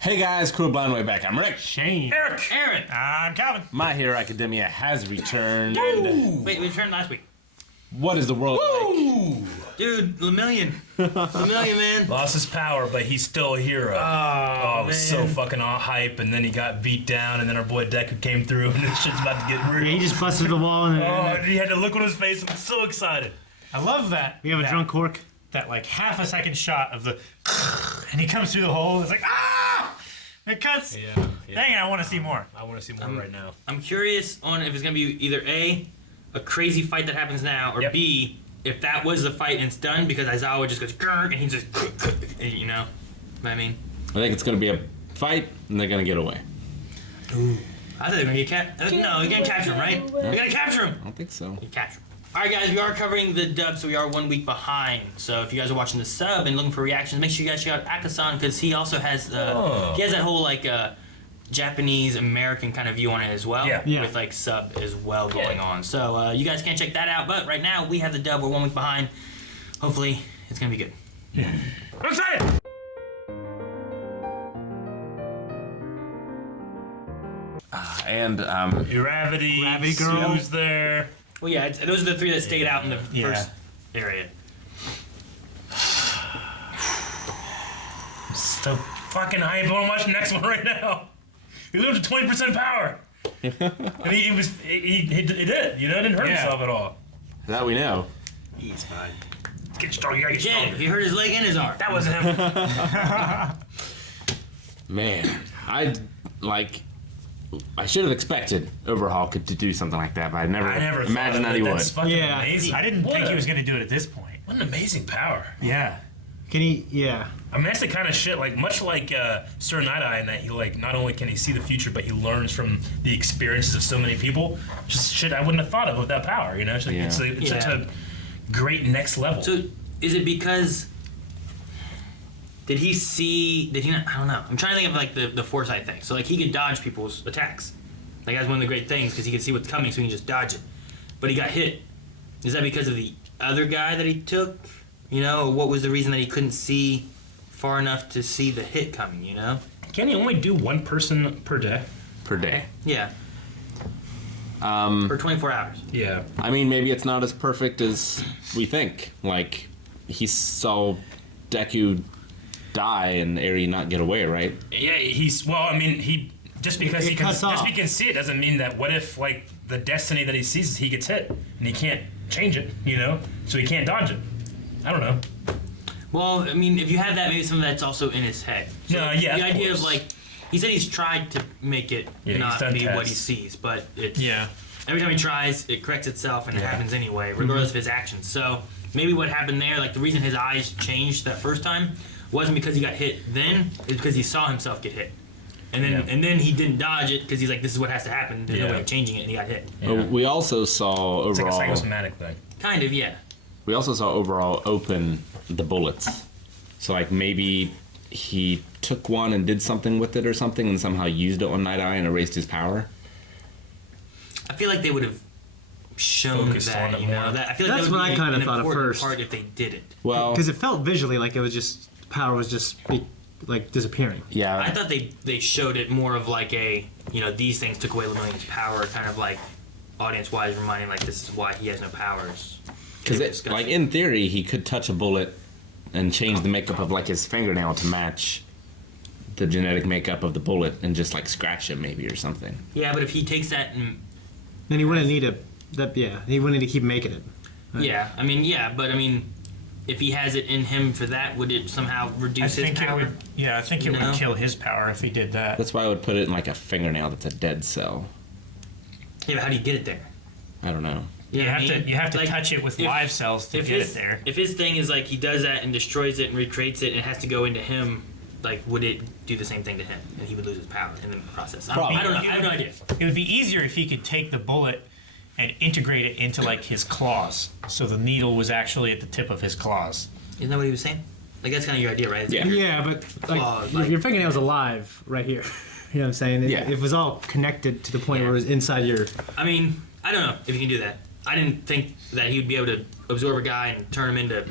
Hey guys, Crew Blind Way back. I'm Rick. Shane. Eric. Aaron. I'm Calvin. My Hero Academia has returned. Wait, we returned last week. What is the world like? Dude, Lemillion. Lemillion, man. Lost his power, but he's still a hero. It was so fucking hype, and then he got beat down, and then our boy Deku came through, and this shit's about to get real. He just busted the wall. And He had the look on his face. I'm so excited. I love that. We have a drunk quirk. That like half a second shot of the, and he comes through the hole. It's like it cuts. Yeah. Dang it! I want to see more. I want to see more right now. I'm curious on if it's gonna be either A, crazy fight that happens now, or B, if that was the fight and it's done because Aizawa just goes and he just, you know what I mean? I think it's going to be a fight, and they're going to get away. I thought they were gonna get captured. No, you can't capture him, right? We gotta capture him. I don't think so. You capture him. All right, guys, we are covering the dub, so we are 1 week behind. So if you guys are watching the sub and looking for reactions, make sure you guys check out Akasan because he also has he has that whole like Japanese American kind of view on it as well, Yeah. with like sub as well going on. So you guys can check that out. But right now we have the dub. We're 1 week behind. Hopefully it's gonna be good. I'm excited! And Gravity Girl. Sue's there. Well, yeah, those are the three that stayed out in the first area. So fucking hype. I want to watch the next one right now. He lived to 20% power. And he did it. You know, didn't hurt himself at all. that we know. He's fine. Get strong. You gotta get Again, stronger. he hurt his leg and his arm. That wasn't him. Man, I should have expected Overhaul to do something like that, but I never imagined that he would. That's fucking Yeah. amazing. I didn't think he was gonna do it at this point. What an amazing power. Yeah. Can he? Yeah. I mean, that's the kind of shit, like, much like Sir Nighteye, in that he, like, not only can he see the future, but he learns from the experiences of so many people. Just shit I wouldn't have thought of with that power, you know? It's, like, it's such a great next level. So, is it because... Did he not... I don't know. I'm trying to think of, like, the foresight thing. So, like, he could dodge people's attacks. Like, that's one of the great things, because he could see what's coming, so he can just dodge it. But he got hit. Is that because of the other guy that he took? You know, or what was the reason that he couldn't see far enough to see the hit coming, you know? Can he only do one person per day? Per day. Yeah. For 24 hours. Yeah. I mean, maybe it's not as perfect as we think. Like, he saw Deku die and Eri not get away, right? Yeah, he just because he can see it doesn't mean that what if, like, the destiny that he sees is he gets hit and he can't change it, you know? So he can't dodge it. I don't know. Well, I mean, if you have that, maybe some of that's also in his head. So No, yeah, the of idea course. of, like, he said he's tried to make it not done be what he tests. sees, but it's... Yeah. Every time he tries, it corrects itself and it happens anyway, regardless of his actions. So maybe what happened there, like the reason his eyes changed that first time wasn't because he got hit then, it's because he saw himself get hit. And then he didn't dodge it because he's like, this is what has to happen. There's no way of changing it, and he got hit. But we also saw It's like a Overhaul. psychosomatic thing. Kind of, yeah. We also saw Overhaul open the bullets. So, like, maybe he took one and did something with it or something and somehow used it on Nighteye and erased his power. I feel like they would have shown Focused on that, it you know. more. That, I feel That's like that would what be I kind of an thought at important first. part if they did it. Well, Because it felt visually like it was just power was just like disappearing. yeah. I thought they showed it more of like a, you know, these things took away Lemillion's power, kind of like audience-wise reminding like this is why he has no powers. Because, like, in theory, he could touch a bullet and change the makeup of, like, his fingernail to match the genetic makeup of the bullet and just, like, scratch it maybe or something. Yeah, but if he takes that and Then he wouldn't need he wouldn't need to keep making it. yeah, I mean, if he has it in him for that, would it somehow reduce his power? I think it No. would kill his power if he did that. That's why I would put it in, like, a fingernail that's a dead cell. Yeah, but how do you get it there? I don't know. You have to Like, touch it with if- live cells to get it there. If his thing is like he does that and destroys it and recreates it and it has to go into him, like would it do the same thing to him and he would lose his power in the process? I don't know. I have no idea. It would be easier if he could take the bullet and integrate it into like his claws, so the needle was actually at the tip of his claws. Isn't that what he was saying? Like that's kind of your idea, right? It's Yeah. like Yeah, but claws, like, like- your fingernail's alive right here. You know what I'm saying? Yeah. It was all connected to the point where it was inside your. I mean, I don't know if you can do that. I didn't think that he would be able to absorb a guy and turn him into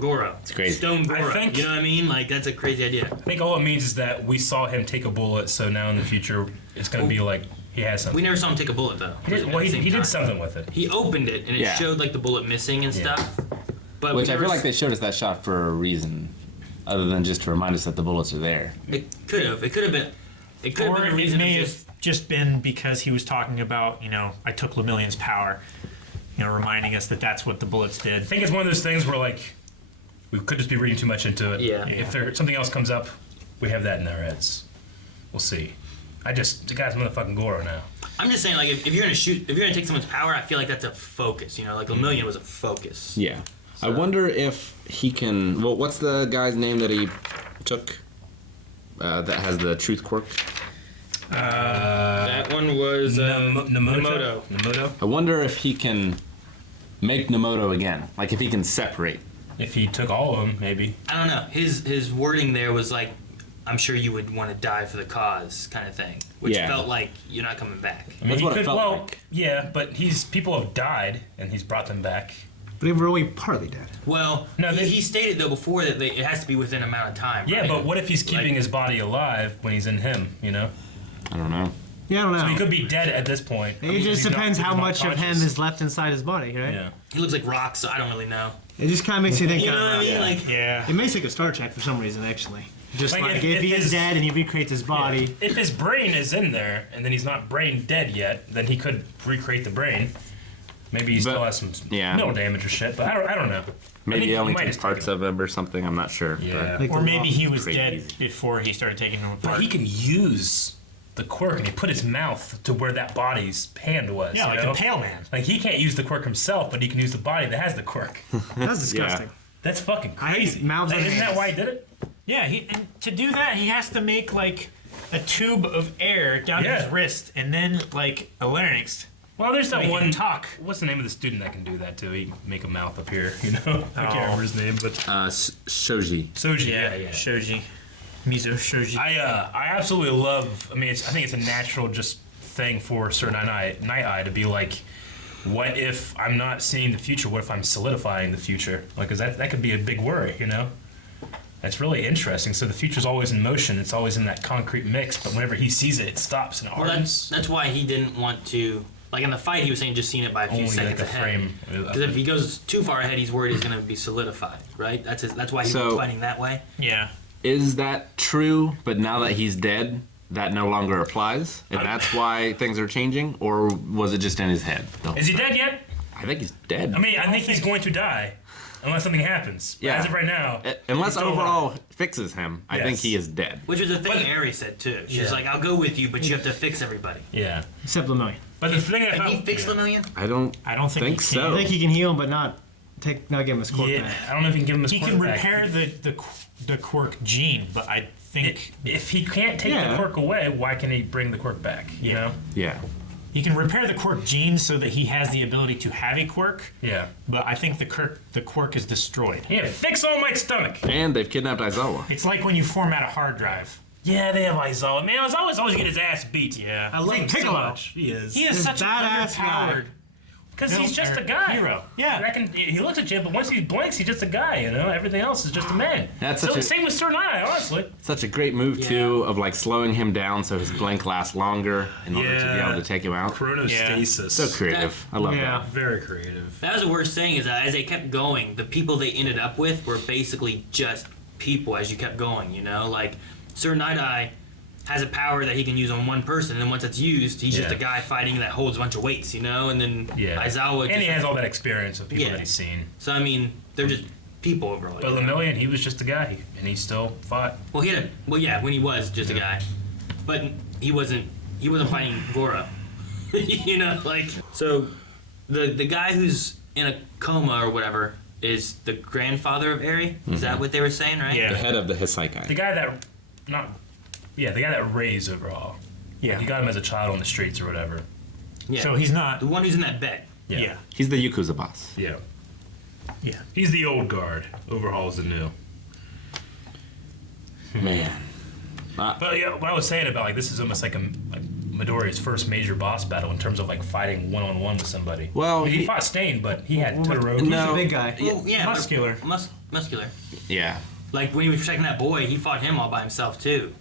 Goro. It's crazy. Stone Goro. I think- you know what I mean? Like, that's a crazy idea. I think all it means is that we saw him take a bullet, so now in the future it's going to be like he has something. We never saw him take a bullet, though. He did, well, At the same he time. did something with it. He opened it, and it Yeah. showed, like, the bullet missing and Yeah. stuff. But Which we I never feel like they showed us that shot for a reason, other than just to remind us that the bullets are there. It could have. It could have been. It could have Or been a it reason may of have just. just been because he was talking about, I took Lemillion's power, reminding us that that's what the bullets did. I think it's one of those things where like we could just be reading too much into it. Yeah. If something else comes up, we have that in our heads. We'll see. The guy's motherfucking Goro now. I'm just saying, like, if you're gonna shoot, if you're gonna take someone's power, I feel like that's a focus. Like Lemillion was a focus. Yeah. I wonder if he can. Well, what's the guy's name that he took that has the truth quirk? That one was Nemoto. Nemoto. I wonder if he can make Nemoto again. Like, if he can separate. If he took all of them, maybe. I don't know. His wording there was like, "I'm sure you would want to die for the cause," kind of thing, which Yeah. felt like you're not coming back. I mean, That's he what it could, felt well, like. yeah, but people have died, and he's brought them back. But they were only partly dead. Well, No, he stated though before that it has to be within an amount of time. Yeah, right? but what if he's keeping Like- his body alive when he's in him? I don't know. Yeah, I don't know. So he could be dead at this point. It just He's not- depends he's how not much of him conscious. is left inside his body, right? Yeah. He looks like rock, so I don't really know. It just kind of makes you think You know what I mean? Yeah. Like, Yeah. it makes like a Star Trek for some reason, actually. Just Like, like, if if he his- is dead and he recreates his body. If his brain is in there and then he's not brain dead yet, then he could recreate the brain. Maybe he still But- has some yeah. mental damage or shit, but I don't know. I Maybe think he only might took have parts taken of him or something. I'm not sure. Yeah. Like Or the maybe law. he was Crazy. dead before he started taking them But apart. he can use the quirk and he put his mouth to where that body's hand was. Yeah, you like know? a pale man. Like he can't use the quirk himself, but he can use the body that has the quirk. That's disgusting. That's fucking I hate crazy. mouths Like, on isn't that hands. why he did it? Yeah, and to do that, he has to make like a tube of air down Yeah. his wrist, and then like a larynx. Well, there's that Make him one talk. What's the name of the student that can do that too? He can make a mouth up here, I can't remember his name, but Shoji. Soji. Yeah. Shoji, Mizo Shoji. I absolutely love. I mean, I think it's a natural just thing for Sir Nighteye to be like, what if I'm not seeing the future? What if I'm solidifying the future? Like, 'cause that could be a big worry, That's really interesting. So the future's always in motion. It's always in that concrete mix. But whenever he sees it, it stops and it well, hardens. that's why he didn't want to. Like in the fight, he was saying just seeing it by a few Only seconds like a ahead. frame. Because if he goes too far ahead, he's worried he's going to be solidified, right? That's why he So- was fighting that way. Yeah. Is that true? But now that he's dead, that no longer applies, and that's why things are changing, or was it just in his head? the whole Is he time? dead yet? I think he's dead. I mean, I think he's going to die unless something happens. But Yeah. as of right now, Unless he's still Overhaul alive. fixes him, I Yes. think he is dead. Which was the thing But- Ares said too. She's Yeah. like, "I'll go with you, but you have to fix everybody." Yeah. Except Lemillion. But the thing that Can he found- fix yeah. Lemillion? I don't think he so. can. I think he can heal him, but not give him his quirk Yeah, back. I don't know if he can give him his He quirk can back. repair the quirk gene, but I think If he can't take Yeah. the quirk away, why can he bring the quirk back? You know? Yeah. he can repair the quirk gene so that he has the ability to have a quirk. Yeah. But I think the quirk is destroyed. Yeah, fix all my stomach. And they've kidnapped Aizawa. It's like when you format a hard drive. Yeah, they have Aizawa. Man, Aizawa's always get his ass beat. Yeah. I love him so Piccolo. much. He is. He is This such an badass guy. underpowered Because he's just a guy. hero. Yeah. He looks at you, but once he blinks, he's just a guy, Everything else is just a man. That's so such a- same with Sir Nighteye, honestly. Such a great move too, of like slowing him down so his blink lasts longer in order to be Yeah. able to take him out. Chronostasis. So creative. I love Yeah. that. Very creative. That was the worst thing is that as they kept going, the people they ended up with were basically just people as you kept going, Like, Sir Nighteye has a power that he can use on one person, and then once it's used, he's just Yeah. a guy fighting that holds a bunch of weights, And then Yeah. Aizawa And just, he has all that experience of people Yeah. that he's seen. So, I mean, they're just people overall. But Lemillion, he was just a guy, and he still fought. Well, when he was just a guy. But he wasn't fighting Goro. So the guy who's in a coma or whatever is the grandfather of Eri? Is that what they were saying, right? Yeah. The head of the Hisekai. The guy that, the guy that raised Overhaul. Yeah. He got him as a child on the streets or whatever. Yeah. So he's not. The one who's in that bed. Yeah. He's the Yakuza boss. Yeah. Yeah. He's the old guard. Overhaul's the new. Man. But yeah, what I was saying about this is almost like Midoriya's first major boss battle in terms of like fighting one-on-one with somebody. Well, I mean, he he- fought Stain, but he had Todoroki. He's No. a big guy. Well, yeah, Muscular. Muscular. Yeah. Like when he was protecting that boy, he fought him all by himself too.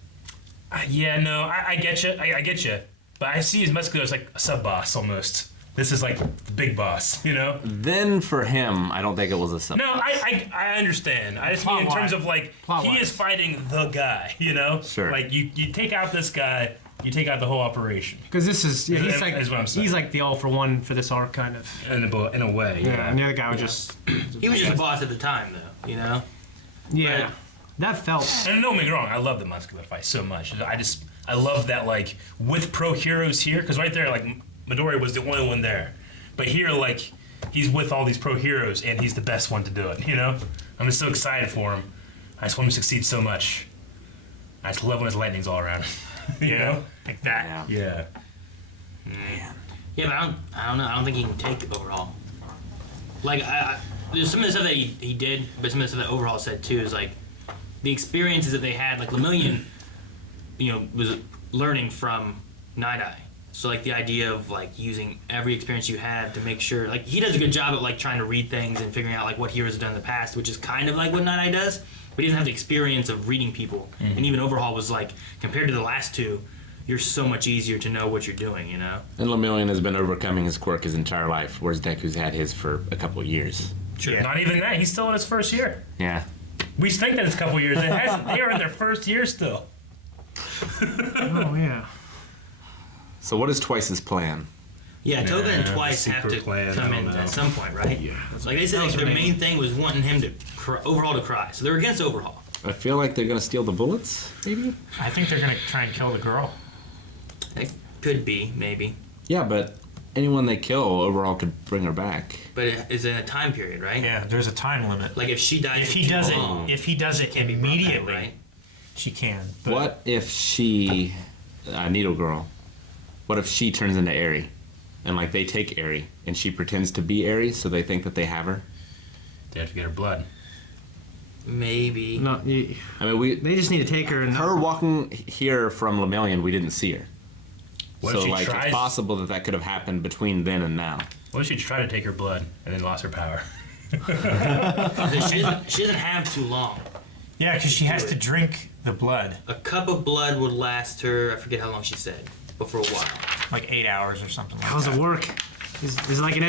Yeah, no, I get you. I get you. But I see his muscular as like a sub-boss almost. This is like the big boss, you know? Then for him, I don't think it was a sub. No, I understand. I just mean in terms of like, he Plot-wise. is fighting the guy, you know? Sure. Like, you take out this guy, you take out the whole operation. Because this is, yeah, he's like, Is what I'm saying. he's like the all for one for this arc, kind of. In a way, Yeah, and the other guy was just. He was just a boss at the time, though. You know. Yeah. That felt. And don't get me wrong, I love the muscular fight so much. I love that, like, with pro heroes here, because right there, like, Midoriya was the only one there. But here, like, he's with all these pro heroes, and he's the best one to do it, you know? I'm just so excited for him. I just want him to succeed so much. I just love when his lightning's all around. You know? Like that. Yeah. Yeah. Yeah, but I don't know. I don't think he can take Overhaul. Like, there's some of the stuff that he did, but some of the stuff that Overhaul said too is like the experiences that they had. Like Lemillion, was learning from Nighteye. So like the idea of like using every experience you have to make sure, like he does a good job at like trying to read things and figuring out like what heroes have done in the past, which is kind of like what Nighteye does. But he doesn't have the experience of reading people. Mm-hmm. And even Overhaul was like, compared to the last two, you're so much easier to know what you're doing, you know? And Lemillion has been overcoming his quirk his entire life, whereas Deku's had his for a couple of years. Sure. Not even that. He's still in his first year. Yeah. We think that it's a couple years. It hasn't. They are in their first year still. Oh, yeah. So what is Twice's plan? Yeah, Toga and Nah, Twice the have secret to plan, come I in don't know. at some point, right? Yeah. Like they said, like, their main thing was wanting him to Overhaul to cry. So they're against Overhaul. I feel like they're gonna steal the bullets, maybe? I think they're gonna try and kill the girl. That could be, maybe. Yeah, but anyone they kill, Overall could bring her back. But it is in a time period, right? Yeah, there's a time limit. Like if she dies, If for he too does long, it, if he does it can't be brought back, immediately, right? she can. But What if she, Needle Girl, what if she turns into Aerie? And like they take Aerie, and she pretends to be Aerie, so they think that they have her? They have to get her blood. Maybe. No, I mean, they just need to take her and. her walking here from Lemillion, we didn't see her. What if So she like tries? it's possible that that could have happened between then and now. What if she tried to take her blood and then lost her power? she doesn't have too long. yeah, because she has to drink the blood, A cup of blood would last her, I forget how long she said, but for a while. like 8 hours or something like How's that. it work? Is like an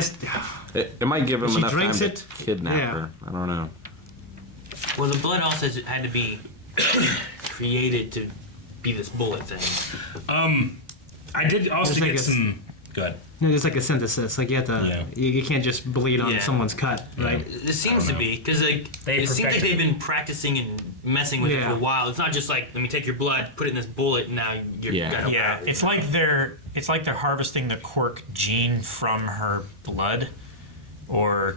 It might give him She enough time drinks to it? kidnap Yeah. her. I don't know. Well, the blood also had to be created to be this bullet thing. I did also There's like get a- some. Good. there's like a synthesis. Like you have to. Yeah. You can't just bleed on Yeah. someone's cut, right? It seems to be because like They it seems like perfected they've been practicing and messing with it Yeah. for a while. It's not just like let me take your blood, put it in this bullet, and now you're Yeah. got a Yeah, it's like they're harvesting the quirk gene from her blood, or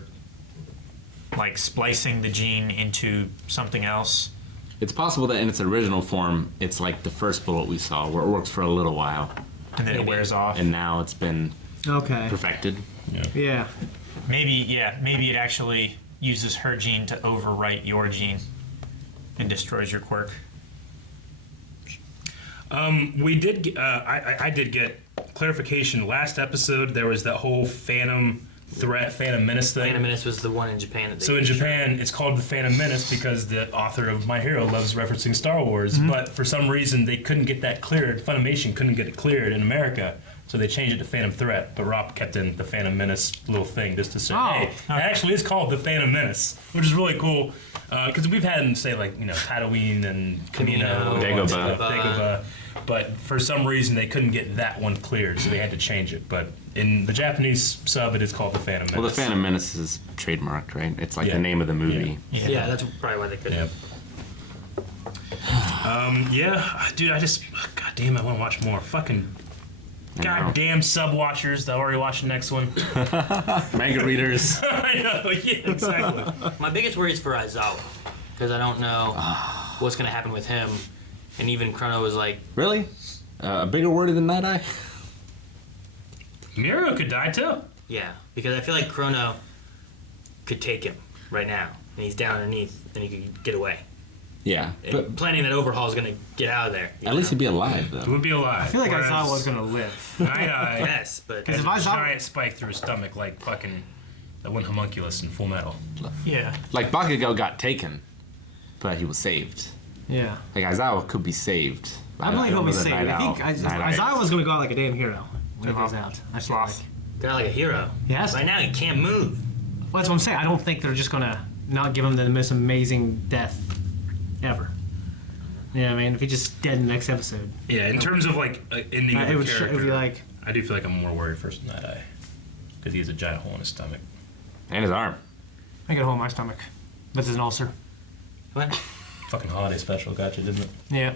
like splicing the gene into something else. It's possible that in its original form, it's like the first bullet we saw, where it works for a little while, And then it wears off. and now it's been Okay. perfected. Yeah. Maybe it actually uses her gene to overwrite your gene and destroys your quirk. We did. I did get clarification. Last episode, there was that whole Phantom Threat, Phantom Menace thing. Phantom Menace was the one in Japan. That they So in Japan, it's called the Phantom Menace because the author of My Hero loves referencing Star Wars. But for some reason, they couldn't get that cleared. Funimation couldn't get it cleared in America, so they changed it to Phantom Threat. But Rob kept in the Phantom Menace little thing just to say, hey, it actually is called the Phantom Menace, which is really cool. Because we've had them say like Tatooine and Kamino, and Dagobah. Dagobah. But for some reason, they couldn't get that one cleared, so they had to change it. But in the Japanese sub, it is called the Phantom Menace. Well, the Phantom Menace is trademarked, right? It's like Yeah. the name of the movie. Yeah, that's probably why they couldn't. Yep. Yeah, dude, God damn, I want to watch more. Fucking I know. goddamn sub watchers that already watched the next one. Manga readers. I know, yeah, exactly. My biggest worry is for Aizawa because I don't know what's gonna happen with him. And even Chrono was like, Really? A bigger word than Nighteye? Miro could die too. yeah, because I feel like Chrono could take him right now, and he's down underneath, and he could get away. Yeah, but planning that Overhaul is gonna get out of there. at least he'd be alive He though. would be alive. I feel like Whereas Aizawa was gonna live. Nighteye Yes, but Because has if a Aizawa, giant spike through his stomach, like fucking that one homunculus in Full Metal. Yeah. Like Bakugo got taken, but he was saved. yeah, Like Aizawa could be saved. I believe he'll don't be know that saved. I think Night Owl- Aizawa was gonna go out like a damn hero when he goes out. I feel Sloth. like. got like a hero. Yes. Right now he can't move. Well, that's what I'm saying. I don't think they're just gonna not give him the most amazing death ever. Yeah, I mean, if he just dead in the next episode, Yeah, in terms of like ending of it a would character, be like, I do feel like I'm more worried for Nighteye because he has a giant hole in his stomach. and his arm. I got a hole in my stomach. This is an ulcer. What? Fucking holiday special, gotcha, didn't it? Yeah.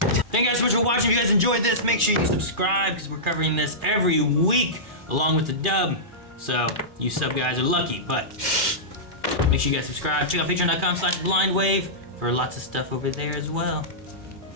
Thank you guys so much for watching. If you guys enjoyed this, make sure you subscribe because we're covering this every week along with the dub. So you sub guys are lucky, but make sure you guys subscribe. Check out patreon.com/blindwave for lots of stuff over there as well.